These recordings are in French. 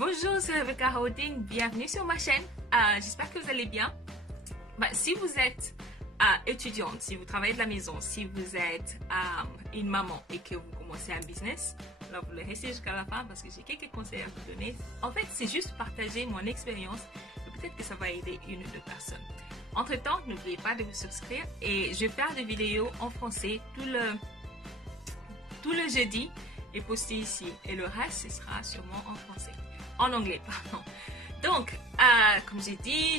Bonjour, c'est Rebecca Holding, bienvenue sur ma chaîne. J'espère que vous allez bien. Si vous êtes étudiante, si vous travaillez de la maison, si vous êtes une maman et que vous commencez un business, alors vous le restez jusqu'à la fin parce que j'ai quelques conseils à vous donner. En fait, c'est juste partager mon expérience et peut-être que ça va aider une ou deux personnes. Entre-temps, n'oubliez pas de vous souscrire et je vais faire des vidéos en français tout le jeudi et poster ici. Et le reste, ce sera sûrement en français. En anglais, pardon. Donc, comme j'ai dit,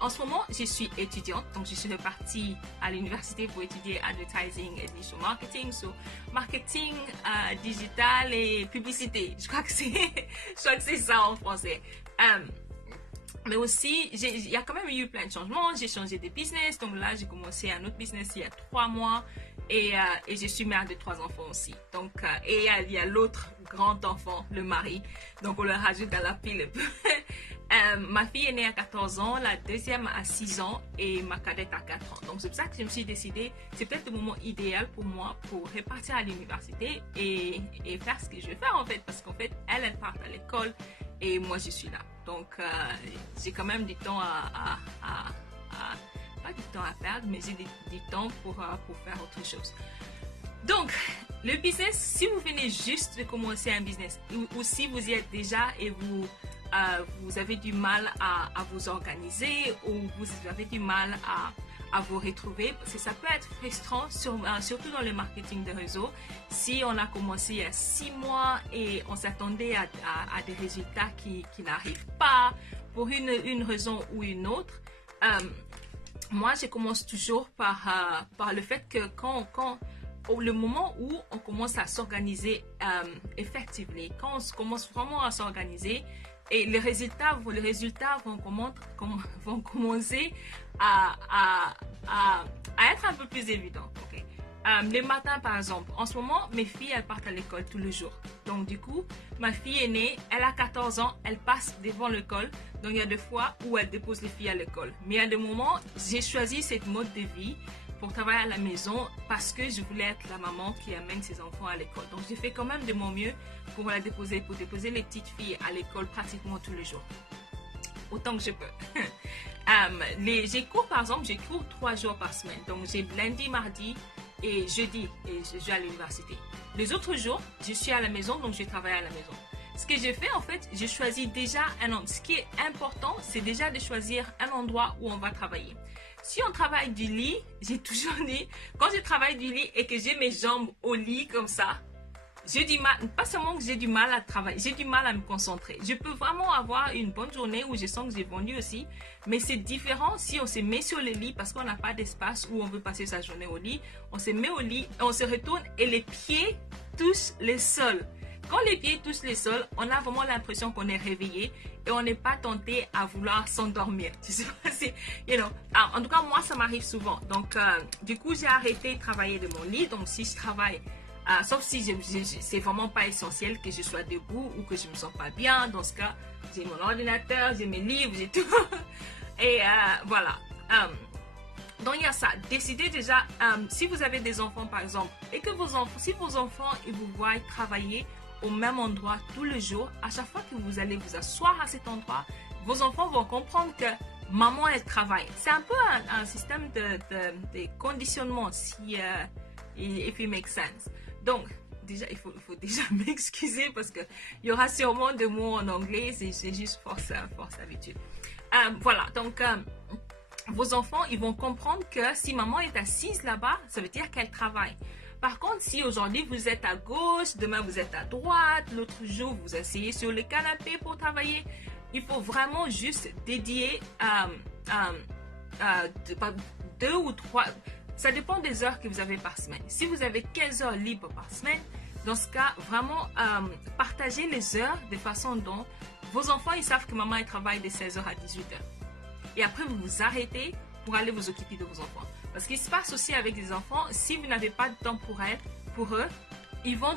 en ce moment, je suis étudiante. Donc, je suis repartie à l'université pour étudier Advertising and Digital Marketing. So, marketing, digital et publicité. Je crois que c'est ça en français. Mais aussi, il y a quand même eu plein de changements. J'ai changé de business. Donc là, j'ai commencé un autre business il y a 3 mois. Et je suis mère de 3 enfants aussi. Donc, et il y a l'autre grand enfant, le mari. Donc, on le rajoute dans la pile un peu. Ma fille est née à 14 ans, la deuxième à 6 ans et ma cadette à 4 ans. Donc, c'est pour ça que je me suis décidée, c'est peut-être le moment idéal pour moi pour repartir à l'université et faire ce que je veux faire en fait. Parce qu'en fait, elle part à l'école et moi, je suis là. Donc, j'ai quand même du temps pas du temps à perdre, mais j'ai du temps pour faire autre chose. Donc, le business, si vous venez juste de commencer un business ou si vous y êtes déjà et vous avez du mal à vous organiser ou vous avez du mal à vous retrouver, parce que ça peut être frustrant, surtout dans le marketing de réseau. Si on a commencé il y a 6 mois et on s'attendait à des résultats qui n'arrivent pas pour une raison ou une autre, moi, je commence toujours par le fait que le moment où on commence à s'organiser effectivement, quand on commence vraiment à s'organiser et les résultats vont commencer à être un peu plus évidents. Okay? Le matin, par exemple, en ce moment, mes filles, elles partent à l'école tous les jours. Donc, du coup, ma fille est née, elle a 14 ans, elle passe devant l'école. Donc, il y a des fois où elle dépose les filles à l'école. Mais il y a des moments, j'ai choisi cette mode de vie pour travailler à la maison parce que je voulais être la maman qui amène ses enfants à l'école. Donc, j'ai fait quand même de mon mieux pour déposer les petites filles à l'école pratiquement tous les jours. Autant que je peux. J'ai cours, par exemple, j'ai cours 3 jours par semaine. Donc, j'ai lundi, mardi et jeudi et je vais à l'université. Les autres jours, je suis à la maison, donc je travaille à la maison. Ce que j'ai fait, en fait, je choisis déjà un endroit. Ce qui est important, c'est déjà de choisir un endroit où on va travailler. Si on travaille du lit, j'ai toujours dit, quand je travaille du lit et que j'ai mes jambes au lit comme ça, j'ai du mal, pas seulement que j'ai du mal à travailler, j'ai du mal à me concentrer. Je peux vraiment avoir une bonne journée où je sens que j'ai vendu aussi, mais c'est différent si on se met sur le lit parce qu'on n'a pas d'espace où on veut passer sa journée au lit. On se met au lit, on se retourne et les pieds touchent le sol. Quand les pieds touchent le sol, on a vraiment l'impression qu'on est réveillé et on n'est pas tenté à vouloir s'endormir. Tu sais pas si, en tout cas, moi, ça m'arrive souvent. Donc, du coup, j'ai arrêté de travailler de mon lit. Donc, si je travaille, sauf si c'est vraiment pas essentiel que je sois debout ou que je me sens pas bien. Dans ce cas, j'ai mon ordinateur, j'ai mes livres, j'ai tout. Et voilà. Donc, il y a ça. Décidez déjà, si vous avez des enfants, par exemple, et que si vos enfants, ils vous voient travailler au même endroit tous les jours, à chaque fois que vous allez vous asseoir à cet endroit, vos enfants vont comprendre que maman, elle travaille. C'est un peu un système de conditionnement, si if it makes sense. Donc, déjà, il faut déjà m'excuser parce qu'il y aura sûrement des mots en anglais, c'est juste force habitude. Voilà, donc, vos enfants, ils vont comprendre que si maman est assise là-bas, ça veut dire qu'elle travaille. Par contre, si aujourd'hui vous êtes à gauche, demain vous êtes à droite, l'autre jour vous asseyez sur le canapé pour travailler, il faut vraiment juste dédier 2 ou 3, ça dépend des heures que vous avez par semaine. Si vous avez 15 heures libres par semaine, dans ce cas, vraiment partagez les heures de façon dont vos enfants, ils savent que maman elle travaille de 16h à 18h. Et après, vous vous arrêtez pour aller vous occuper de vos enfants. Parce qu'il se passe aussi avec les enfants, si vous n'avez pas de temps pour eux, ils vont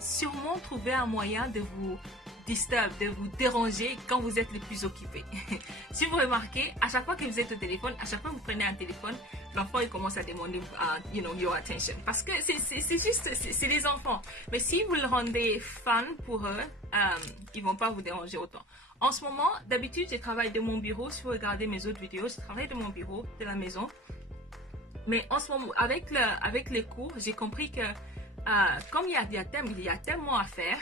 sûrement trouver un moyen de disturb, de vous déranger quand vous êtes le plus occupé. Si vous remarquez, à chaque fois que vous êtes au téléphone, à chaque fois que vous prenez un téléphone, l'enfant il commence à demander your attention. Parce que c'est les enfants. Mais si vous le rendez fun pour eux, ils vont pas vous déranger autant. En ce moment, d'habitude, je travaille de mon bureau. Si vous regardez mes autres vidéos, je travaille de mon bureau, de la maison. Mais en ce moment, avec les cours, j'ai compris que comme il y a tellement à faire,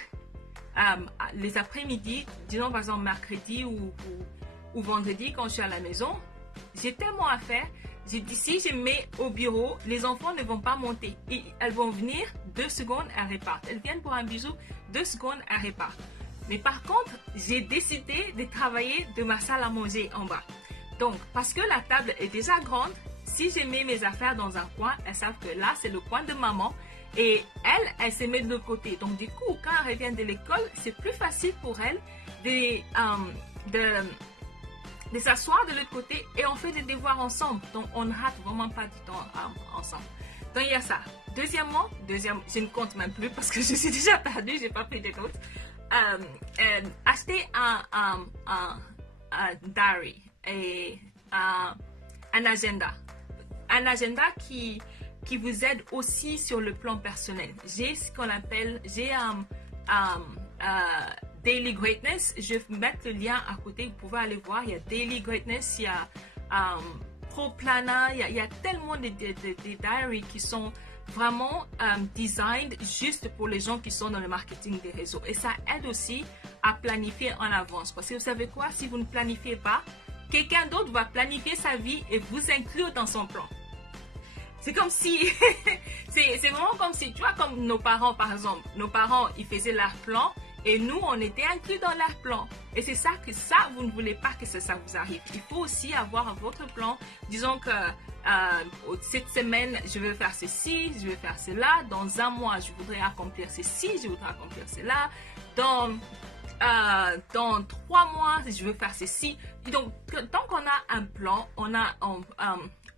les après-midi, disons par exemple mercredi ou vendredi quand je suis à la maison, j'ai tellement à faire. J'ai dit, si je mets au bureau, les enfants ne vont pas monter. Elles vont venir 2 secondes, elles repartent. Elles viennent pour un bisou, 2 secondes, elles repartent. Mais par contre, j'ai décidé de travailler de ma salle à manger en bas. Donc, parce que la table est déjà grande, si je mets mes affaires dans un coin, elles savent que là, c'est le coin de maman. Et elle se met de l'autre côté. Donc, du coup, quand elles reviennent de l'école, c'est plus facile pour elles de s'asseoir de l'autre côté et on fait des devoirs ensemble. Donc, on ne rate vraiment pas du temps ensemble. Donc, il y a ça. Deuxièmement, je ne compte même plus parce que je suis déjà perdue, je n'ai pas pris de notes. Acheter un diary et un agenda. Un agenda qui vous aide aussi sur le plan personnel. J'ai ce qu'on appelle, Daily Greatness. Je vais mettre le lien à côté, vous pouvez aller voir. Il y a Daily Greatness, il y a Pro Planner, il y a tellement de diaries qui sont vraiment designed juste pour les gens qui sont dans le marketing des réseaux. Et ça aide aussi à planifier en avance. Parce que vous savez quoi, si vous ne planifiez pas, quelqu'un d'autre va planifier sa vie et vous inclure dans son plan. C'est comme si, c'est vraiment comme si, tu vois, comme nos parents par exemple. Nos parents, ils faisaient leur plan et nous, on était inclus dans leur plan. Et c'est ça que vous ne voulez pas que ça vous arrive. Il faut aussi avoir votre plan. Disons que cette semaine, je veux faire ceci, je veux faire cela. Dans un mois, je voudrais accomplir ceci, je voudrais accomplir cela. Dans 3 mois, je veux faire ceci. Et donc, tant qu'on a un plan,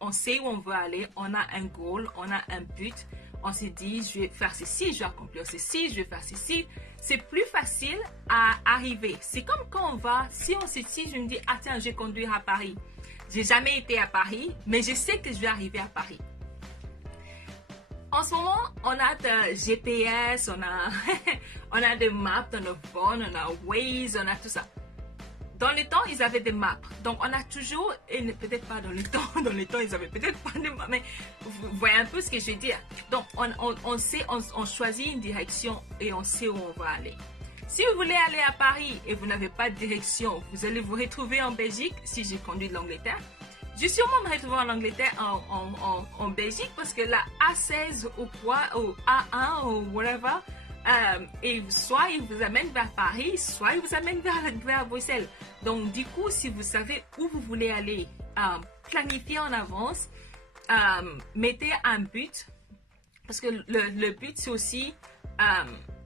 on sait où on veut aller, on a un goal, on a un but. On s'est dit, je vais faire ceci, je vais accomplir ceci, je vais faire ceci. C'est plus facile à arriver. C'est comme quand on va, si je me dis, ah tiens, je vais conduire à Paris. J'ai jamais été à Paris, mais je sais que je vais arriver à Paris. En ce moment, on a de GPS, on a des maps dans nos phones, on a Waze, on a tout ça. Dans le temps, ils avaient des maps. Donc, on a toujours, et peut-être pas dans le temps, ils avaient peut-être pas de maps, mais vous voyez un peu ce que je veux dire. Donc, on sait, on choisit une direction et on sait où on va aller. Si vous voulez aller à Paris et vous n'avez pas de direction, vous allez vous retrouver en Belgique, si j'ai conduit de l'Angleterre. Je vais sûrement me retrouver en Angleterre, en Belgique, parce que la A16 ou A1 ou whatever, et soit il vous amène vers Paris, soit il vous amène vers Bruxelles. Donc du coup, si vous savez où vous voulez aller, planifiez en avance, mettez un but, parce que le but c'est aussi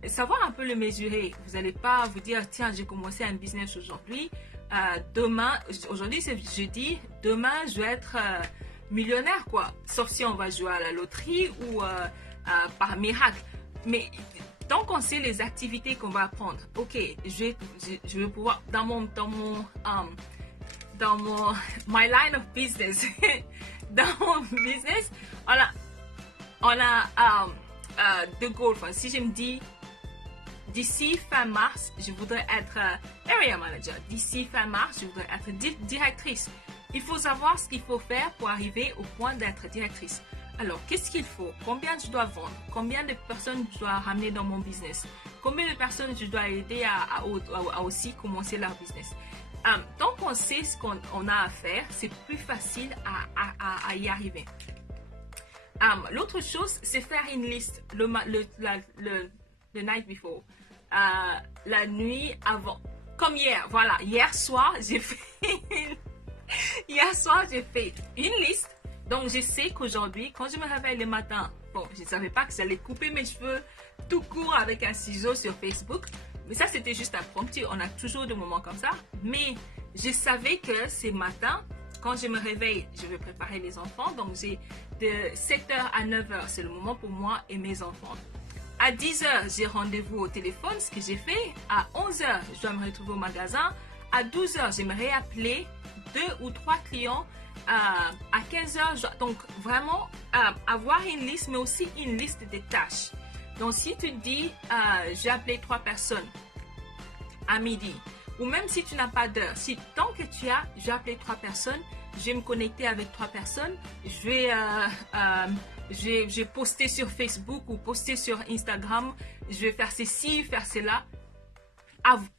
savoir un peu le mesurer. Vous n'allez pas vous dire, tiens, j'ai commencé un business aujourd'hui, aujourd'hui c'est jeudi, demain je vais être millionnaire quoi, sauf si on va jouer à la loterie ou par miracle. Mais tant qu'on sait les activités qu'on va apprendre, ok, je vais pouvoir dans mon my line of business, dans mon business, on a de goals. Enfin, si je me dis d'ici fin mars, je voudrais être area manager. D'ici fin mars, je voudrais être directrice. Il faut savoir ce qu'il faut faire pour arriver au point d'être directrice. Alors, qu'est-ce qu'il faut? Combien je dois vendre? Combien de personnes je dois ramener dans mon business? Combien de personnes je dois aider à aussi commencer leur business? Tant qu'on sait ce qu'on a à faire, c'est plus facile à y arriver. L'autre chose, c'est faire une liste le night before. La nuit avant. Comme hier, voilà. Hier soir, j'ai fait une liste. Donc, je sais qu'aujourd'hui, quand je me réveille le matin, bon, je ne savais pas que j'allais couper mes cheveux tout court avec un ciseau sur Facebook. Mais ça, c'était juste un prompt. On a toujours des moments comme ça. Mais je savais que ce matin, quand je me réveille, je vais préparer les enfants. Donc, j'ai de 7h à 9h, c'est le moment pour moi et mes enfants. À 10h, j'ai rendez-vous au téléphone, ce que j'ai fait. À 11h, je dois me retrouver au magasin. À 12h, j'aimerais appeler 2 ou 3 clients. À 15h, donc vraiment avoir une liste, mais aussi une liste des tâches. Donc si tu te dis, j'ai appelé 3 personnes à midi, ou même si tu n'as pas d'heure, si tant que tu as, j'ai appelé 3 personnes, je vais me connecter avec 3 personnes, je vais poster sur Facebook ou poster sur Instagram, je vais faire ceci, faire cela.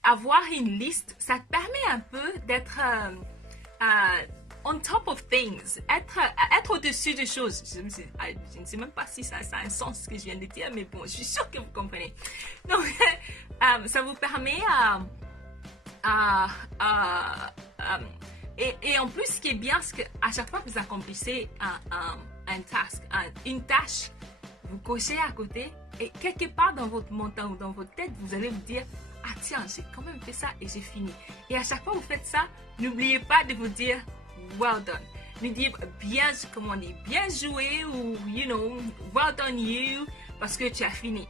Avoir une liste, ça te permet un peu d'être on top of things, être au-dessus des choses. Je ne sais même pas si ça a un sens ce que je viens de dire, mais bon, je suis sûre que vous comprenez. Donc, ça vous permet et en plus, ce qui est bien, c'est qu'à chaque fois que vous accomplissez une tâche, vous cochez à côté et quelque part dans votre mental ou dans votre tête, vous allez vous dire, ah tiens, j'ai quand même fait ça et j'ai fini. Et à chaque fois que vous faites ça, n'oubliez pas de vous dire, well done. Nous dire bien, comment on dit, bien joué ou, well done you, parce que tu as fini.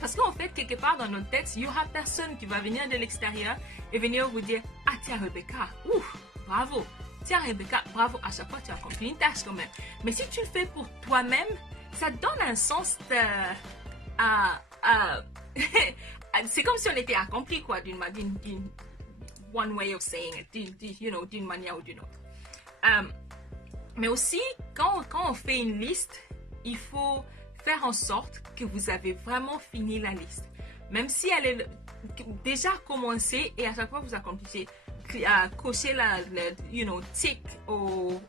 Parce qu'en fait, quelque part dans notre tête, il y aura personne qui va venir de l'extérieur et venir vous dire, ah tiens Rebecca, ouf, bravo. Tiens Rebecca, bravo, à chaque fois tu as accompli une tâche quand même. Mais si tu le fais pour toi-même, ça donne un sens de... c'est comme si on était accompli, quoi, d'une one way of saying it, d'une manière ou d'une autre. Mais aussi, quand on fait une liste, il faut faire en sorte que vous avez vraiment fini la liste. Même si elle est déjà commencée et à chaque fois vous accomplissez, cocher tick ou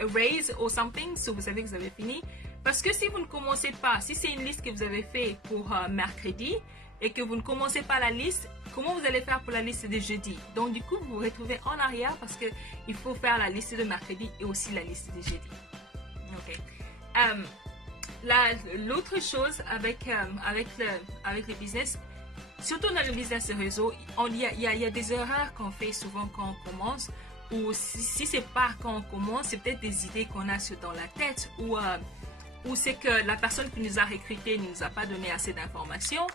erase or something, so vous savez que vous avez fini. Parce que si vous ne commencez pas, si c'est une liste que vous avez fait pour mercredi et que vous ne commencez pas la liste, comment vous allez faire pour la liste de jeudi? Donc du coup, vous vous retrouvez en arrière parce qu'il faut faire la liste de mercredi et aussi la liste de jeudi. Ok. L'autre chose avec le business, surtout dans le business de réseau, il y a des erreurs qu'on fait souvent quand on commence, ou si c'est pas quand on commence, c'est peut-être des idées qu'on a dans la tête, ou c'est que la personne qui nous a recrutés ne nous a pas donné assez d'informations.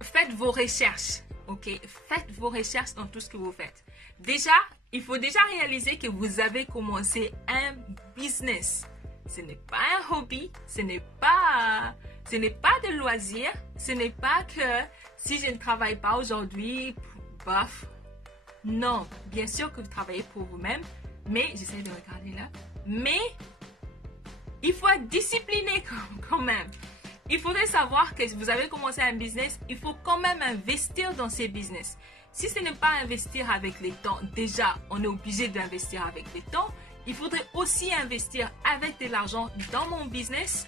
Faites vos recherches, ok? Faites vos recherches dans tout ce que vous faites. Déjà, il faut déjà réaliser que vous avez commencé un business. Ce n'est pas un hobby, ce n'est pas de loisir, ce n'est pas que si je ne travaille pas aujourd'hui, bof. Non, bien sûr que vous travaillez pour vous-même, mais j'essaie de regarder là. Mais il faut être discipliné quand même. Il faudrait savoir que vous avez commencé un business, il faut quand même investir dans ces business. Si ce n'est pas investir avec les temps, déjà, on est obligé d'investir avec les temps. Il faudrait aussi investir avec de l'argent dans mon business.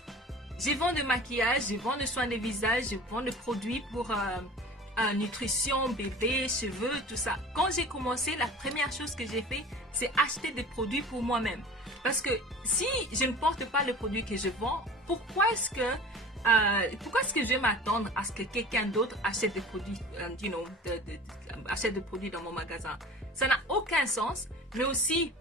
Je vends de maquillage, je vends de soins de visage, je vends de produits pour nutrition, bébé, cheveux, tout ça. Quand j'ai commencé, la première chose que j'ai fait, c'est acheter des produits pour moi-même. Parce que si je ne porte pas le produit que je vends, pourquoi est-ce que je vais m'attendre à ce que quelqu'un d'autre achète des produits, achète des produits dans mon magasin? Ça n'a aucun sens, mais aussi,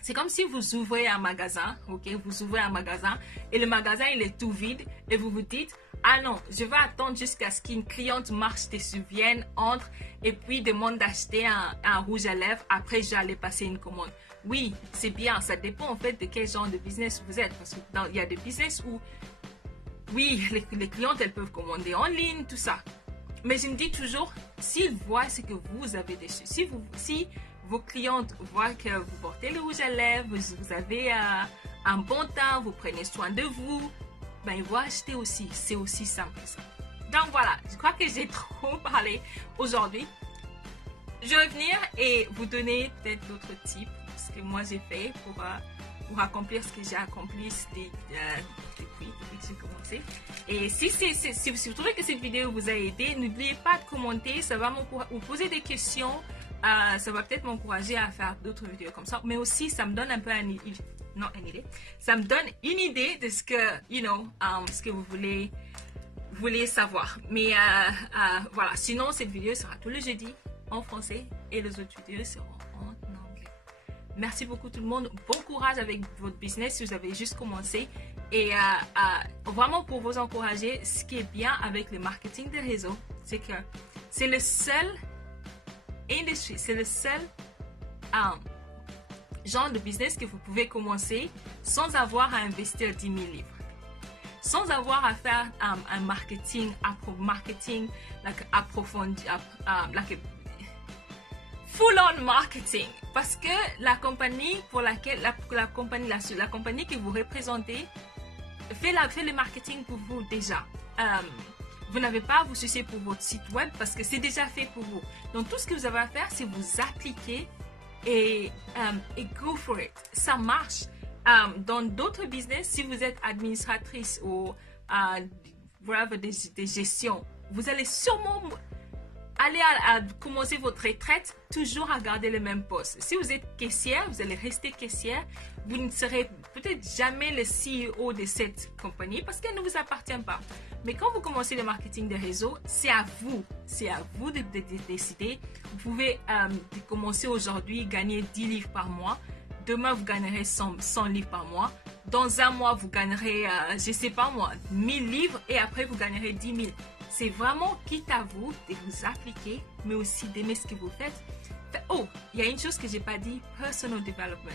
c'est comme si vous ouvrez un magasin, ok? Vous ouvrez un magasin et le magasin, il est tout vide et vous vous dites, ah non, je vais attendre jusqu'à ce qu'une cliente marche dessus, vienne, entre et puis demande d'acheter un rouge à lèvres. Après, j'allais passer une commande. Oui, c'est bien. Ça dépend en fait de quel genre de business vous êtes. Parce qu'il y a des business où, oui, les clientes, elles peuvent commander en ligne, tout ça. Mais je me dis toujours, s'ils voient ce que vous avez dessus, si vos clientes voient que vous portez le rouge à lèvres, vous avez un bon teint, vous prenez soin de vous, ben ils vont acheter aussi. C'est aussi simple que ça. Donc voilà, je crois que j'ai trop parlé aujourd'hui. Je vais venir et vous donner peut-être d'autres tips, ce que moi j'ai fait pour accomplir ce que j'ai accompli depuis que j'ai commencé. Et si vous trouvez que cette vidéo vous a aidé, n'oubliez pas de commenter, ça va vous poser des questions. Ça va peut-être m'encourager à faire d'autres vidéos comme ça, mais aussi ça me donne un peu ça me donne une idée de ce que ce que vous voulez savoir. Mais voilà, sinon cette vidéo sera tous les jeudis en français et les autres vidéos seront en anglais. Merci beaucoup tout le monde, bon courage avec votre business si vous avez juste commencé Et vraiment pour vous encourager, ce qui est bien avec le marketing de réseau, c'est que c'est le seul industrie, c'est le seul genre de business que vous pouvez commencer sans avoir à investir 10 000 livres. Sans avoir à faire un marketing approfondi, full on marketing, parce que la compagnie pour laquelle la compagnie que vous représentez fait le marketing pour vous déjà. Vous n'avez pas à vous soucier pour votre site web parce que c'est déjà fait pour vous. Donc tout ce que vous avez à faire, c'est vous appliquer et go for it. Ça marche. Dans d'autres business, si vous êtes administratrice ou des gestions, vous allez sûrement aller à commencer votre retraite toujours à garder le même poste. Si vous êtes caissière, vous allez rester caissière. Vous ne serez peut-être jamais le CEO de cette compagnie parce qu'elle ne vous appartient pas. Mais quand vous commencez le marketing de réseau, c'est à vous. C'est à vous de décider. Vous pouvez commencer aujourd'hui, gagner 10 livres par mois. Demain, vous gagnerez 100 livres par mois. Dans un mois, vous gagnerez, je ne sais pas moi, 1000 livres et après, vous gagnerez 10 000. C'est vraiment quitte à vous de vous appliquer, mais aussi d'aimer ce que vous faites. Oh, il y a une chose que je n'ai pas dit, personal development.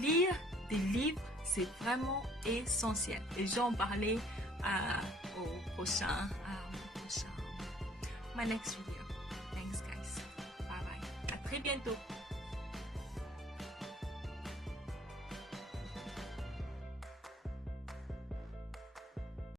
Lire des livres, c'est vraiment essentiel. Et j'en parlais au prochain, my next video. Thanks guys. Bye bye. À très bientôt.